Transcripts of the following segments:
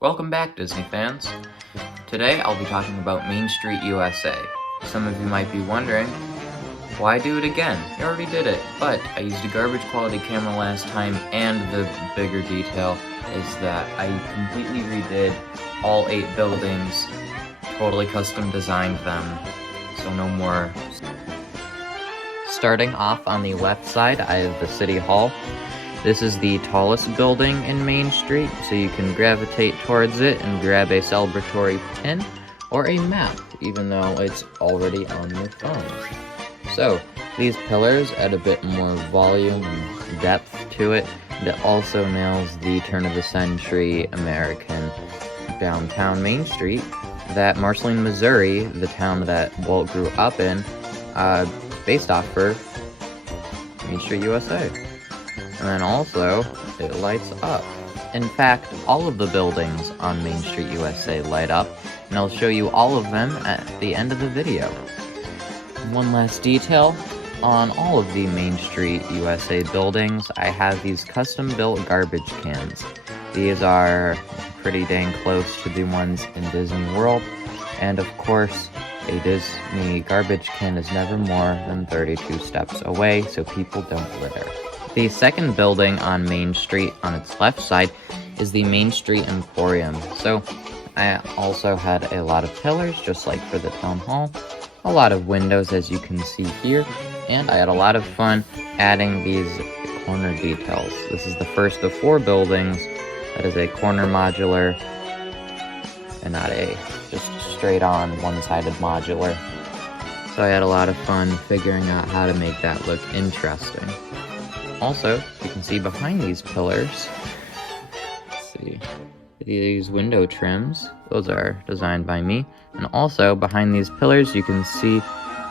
Welcome back, Disney fans. Today I'll be talking about Main Street USA. Some of you might be wondering, why do it again? You already did it, but I used a garbage quality camera last time, and the bigger detail is that I completely redid all 8 buildings, totally custom designed them, so no more. Starting off on the left side, I have the City Hall. This is the tallest building in Main Street, so you can gravitate towards it and grab a celebratory pin or a map, even though it's already on your phone. So, these pillars add a bit more volume and depth to it, and it also nails the turn-of-the-century American downtown Main Street that Marceline, Missouri, the town that Walt grew up in, based off for Main Street USA. And then also, it lights up. In fact, all of the buildings on Main Street USA light up, and I'll show you all of them at the end of the video. One last detail, on all of the Main Street USA buildings, I have these custom-built garbage cans. These are pretty dang close to the ones in Disney World, and of course, a Disney garbage can is never more than 32 steps away, so people don't litter. The second building on Main Street on its left side is the Main Street Emporium. So I also had a lot of pillars, just like for the town hall, a lot of windows as you can see here, and I had a lot of fun adding these corner details. This is the first of 4 buildings that is a corner modular and not a just straight on one-sided modular. So I had a lot of fun figuring out how to make that look interesting. Also, you can see behind these pillars, let's see, these window trims, those are designed by me. And also, behind these pillars, you can see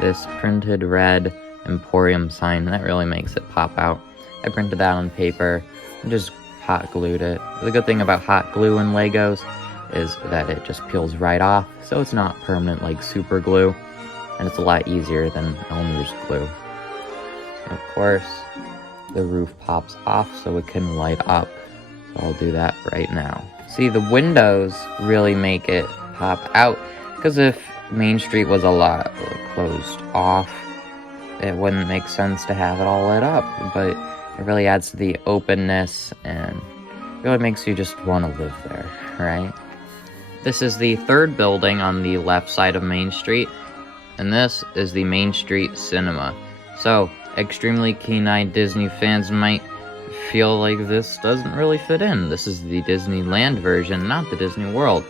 this printed red Emporium sign, and that really makes it pop out. I printed that on paper and just hot glued it. The good thing about hot glue in Legos is that it just peels right off, so it's not permanent like super glue, and it's a lot easier than Elmer's glue. And of course, the roof pops off so it can light up. So I'll do that right now. See, the windows really make it pop out, because if Main Street was a lot closed off, it wouldn't make sense to have it all lit up, but it really adds to the openness and really makes you just want to live there, right? This is the third building on the left side of Main Street, and this is the Main Street Cinema. So, extremely keen-eyed Disney fans might feel like this doesn't really fit in. This is the Disneyland version, not the Disney World.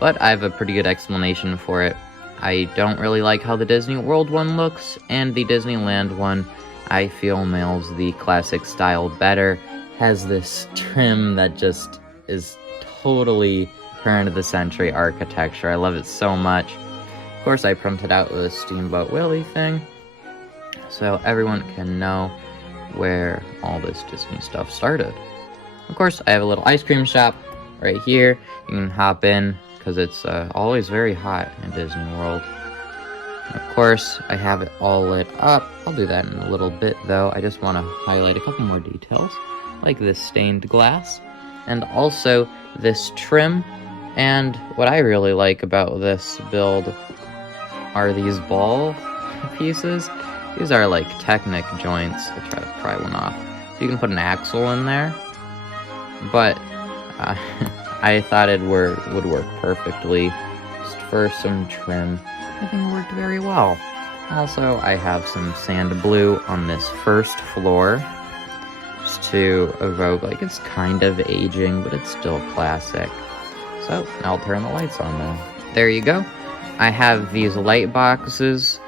But I have a pretty good explanation for it. I don't really like how the Disney World one looks, and the Disneyland one, I feel, nails the classic style better. Has this trim that just is totally turn-of-the-century architecture. I love it so much. Of course, I printed out the Steamboat Willie thing, so everyone can know where all this Disney stuff started. Of course, I have a little ice cream shop right here. You can hop in, because it's always very hot in Disney World. And of course, I have it all lit up. I'll do that in a little bit, though. I just want to highlight a couple more details, like this stained glass, and also this trim. And what I really like about this build are these ball pieces. These are like Technic joints. I'll try to pry one off. So you can put an axle in there, but I thought it would work perfectly just for some trim. I think it worked very well. Also, I have some sand blue on this first floor, just to evoke, like, it's kind of aging, but it's still classic. So, I'll turn the lights on now. There you go. I have these light boxes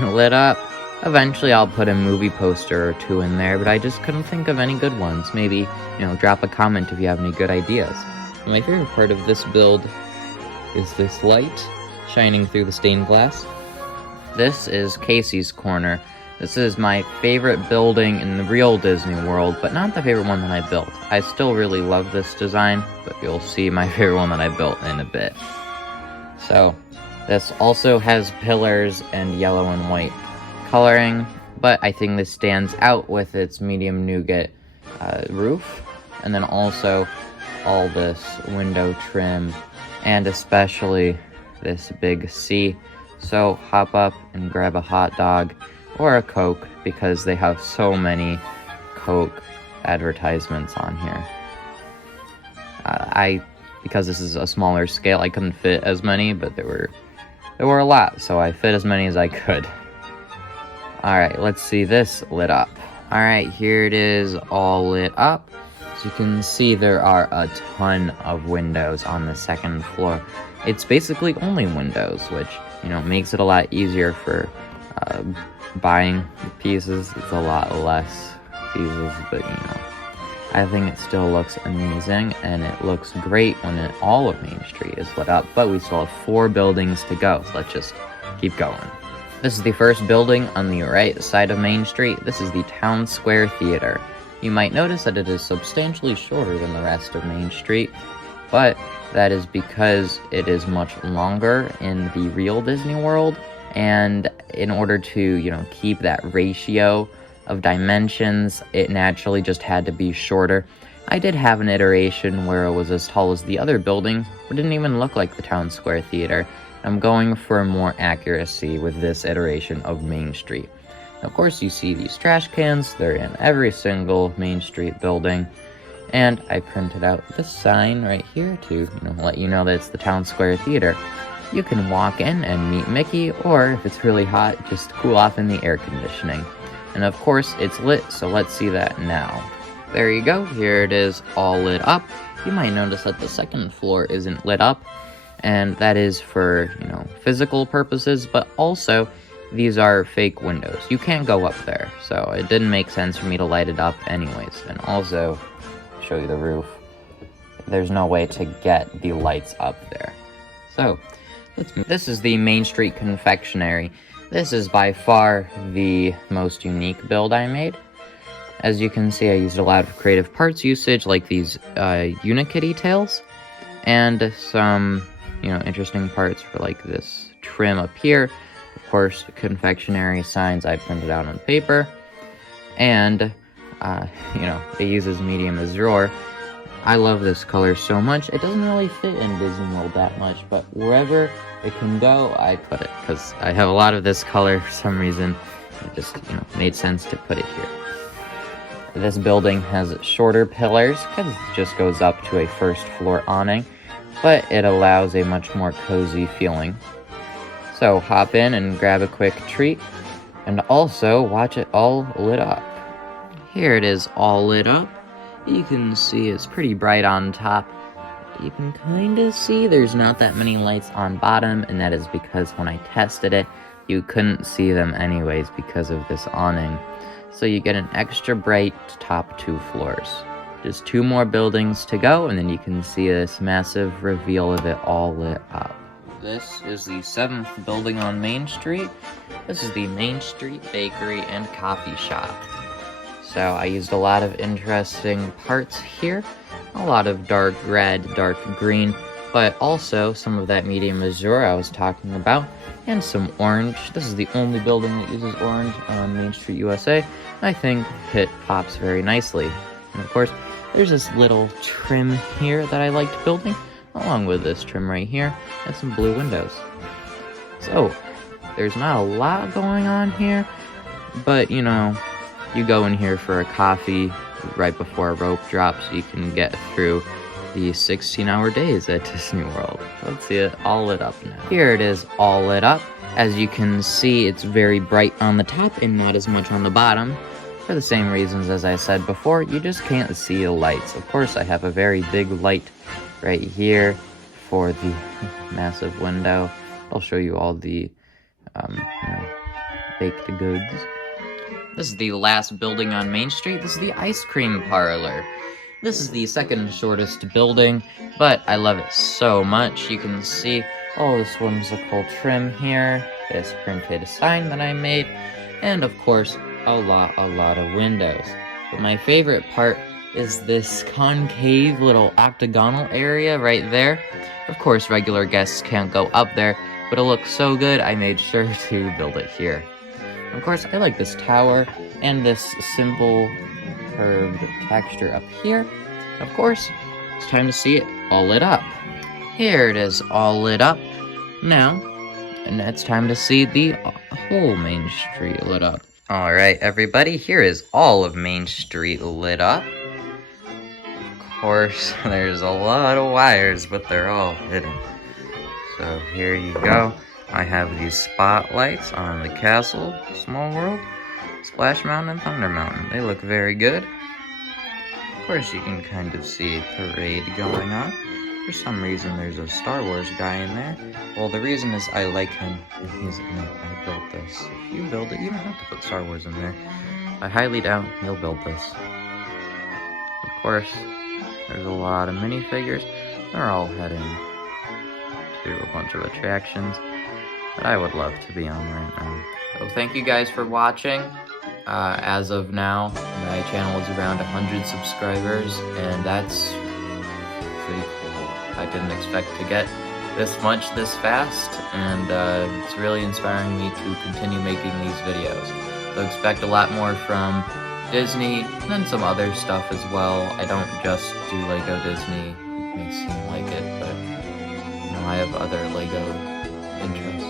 lit up. Eventually, I'll put a movie poster or 2 in there, but I just couldn't think of any good ones. Maybe, drop a comment if you have any good ideas. My favorite part of this build is this light shining through the stained glass. This is Casey's Corner. This is my favorite building in the real Disney World, but not the favorite one that I built. I still really love this design, but you'll see my favorite one that I built in a bit. So, this also has pillars and yellow and white coloring, but I think this stands out with its medium nougat roof, and then also all this window trim, and especially this big C. So hop up and grab a hot dog or a Coke, because they have so many Coke advertisements on here. Because this is a smaller scale, I couldn't fit as many, but there were a lot, so I fit as many as I could. Alright, let's see this lit up. Alright, here it is all lit up. As you can see, there are a ton of windows on the second floor. It's basically only windows, which, makes it a lot easier for buying pieces. It's a lot less pieces, but I think it still looks amazing, and it looks great when all of Main Street is lit up, but we still have 4 buildings to go, so let's just keep going. This is the first building on the right side of Main Street. This is the Town Square Theater. You might notice that it is substantially shorter than the rest of Main Street, but that is because it is much longer in the real Disney World, and in order to, keep that ratio of dimensions, it naturally just had to be shorter. I did have an iteration where it was as tall as the other building, but didn't even look like the Town Square Theater. I'm going for more accuracy with this iteration of Main Street. Of course, you see these trash cans. They're in every single Main Street building. And I printed out this sign right here to let you know that it's the Town Square Theater. You can walk in and meet Mickey, or if it's really hot, just cool off in the air conditioning. And of course, it's lit, so let's see that now. There you go, here it is all lit up. You might notice that the second floor isn't lit up, and that is for, physical purposes, but also these are fake windows. You can't go up there, so it didn't make sense for me to light it up anyways. And also, show you the roof, there's no way to get the lights up there. So, this is the Main Street Confectionary. This is by far the most unique build I made. As you can see, I used a lot of creative parts usage, like these Unikitty tails, and some, interesting parts for like this trim up here. Of course, confectionery signs I printed out on paper, and, it uses medium azure. I love this color so much. It doesn't really fit in Disney World that much, but wherever it can go, I put it, because I have a lot of this color for some reason. It just, made sense to put it here. This building has shorter pillars, because it just goes up to a first floor awning, but it allows a much more cozy feeling. So hop in and grab a quick treat, and also watch it all lit up. Here it is all lit up. You can see it's pretty bright on top. You can kind of see there's not that many lights on bottom, and that is because when I tested it, you couldn't see them anyways because of this awning. So you get an extra bright top 2 floors. Just 2 more buildings to go, and then you can see this massive reveal of it all lit up. This is the 7th building on Main Street. This is the Main Street Bakery and Coffee Shop. So I used a lot of interesting parts here. A lot of dark red, dark green, but also some of that medium azure I was talking about, and some orange. This is the only building that uses orange on Main Street, USA. I think it pops very nicely. And of course, there's this little trim here that I liked building, along with this trim right here, and some blue windows. So, there's not a lot going on here, but you go in here for a coffee right before a rope drops so you can get through the 16-hour days at Disney World. Let's see it all lit up now. Here it is all lit up. As you can see, it's very bright on the top and not as much on the bottom. For the same reasons as I said before, you just can't see the lights. Of course, I have a very big light right here for the massive window. I'll show you all the baked goods. This is the last building on Main Street. This is the Ice Cream Parlor. This is the second shortest building, but I love it so much. You can see all this whimsical trim here, this printed sign that I made, and of course, a lot of windows. But my favorite part is this concave little octagonal area right there. Of course, regular guests can't go up there, but it looks so good, I made sure to build it here. Of course, I like this tower and this simple curved texture up here. Of course, it's time to see it all lit up. Here it is, all lit up now, and it's time to see the whole Main Street lit up. Alright, everybody, here is all of Main Street lit up. Of course, there's a lot of wires, but they're all hidden. So here you go. I have these spotlights on the Castle, Small World, Splash Mountain, and Thunder Mountain. They look very good. Of course, you can kind of see a parade going on. For some reason, there's a Star Wars guy in there. Well, the reason is I like him, and he's in it. I built this. If you build it, you don't have to put Star Wars in there. I highly doubt you'll build this. Of course, there's a lot of minifigures. They're all heading to a bunch of attractions that I would love to be on right now. So thank you guys for watching. As of now, my channel is around 100 subscribers, and that's pretty cool. I didn't expect to get this much this fast, and it's really inspiring me to continue making these videos. So expect a lot more from Disney, and then some other stuff as well. I don't just do Lego Disney. It may seem like it, but you know, I have other Lego interests.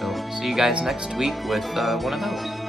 So see you guys next week with one of those.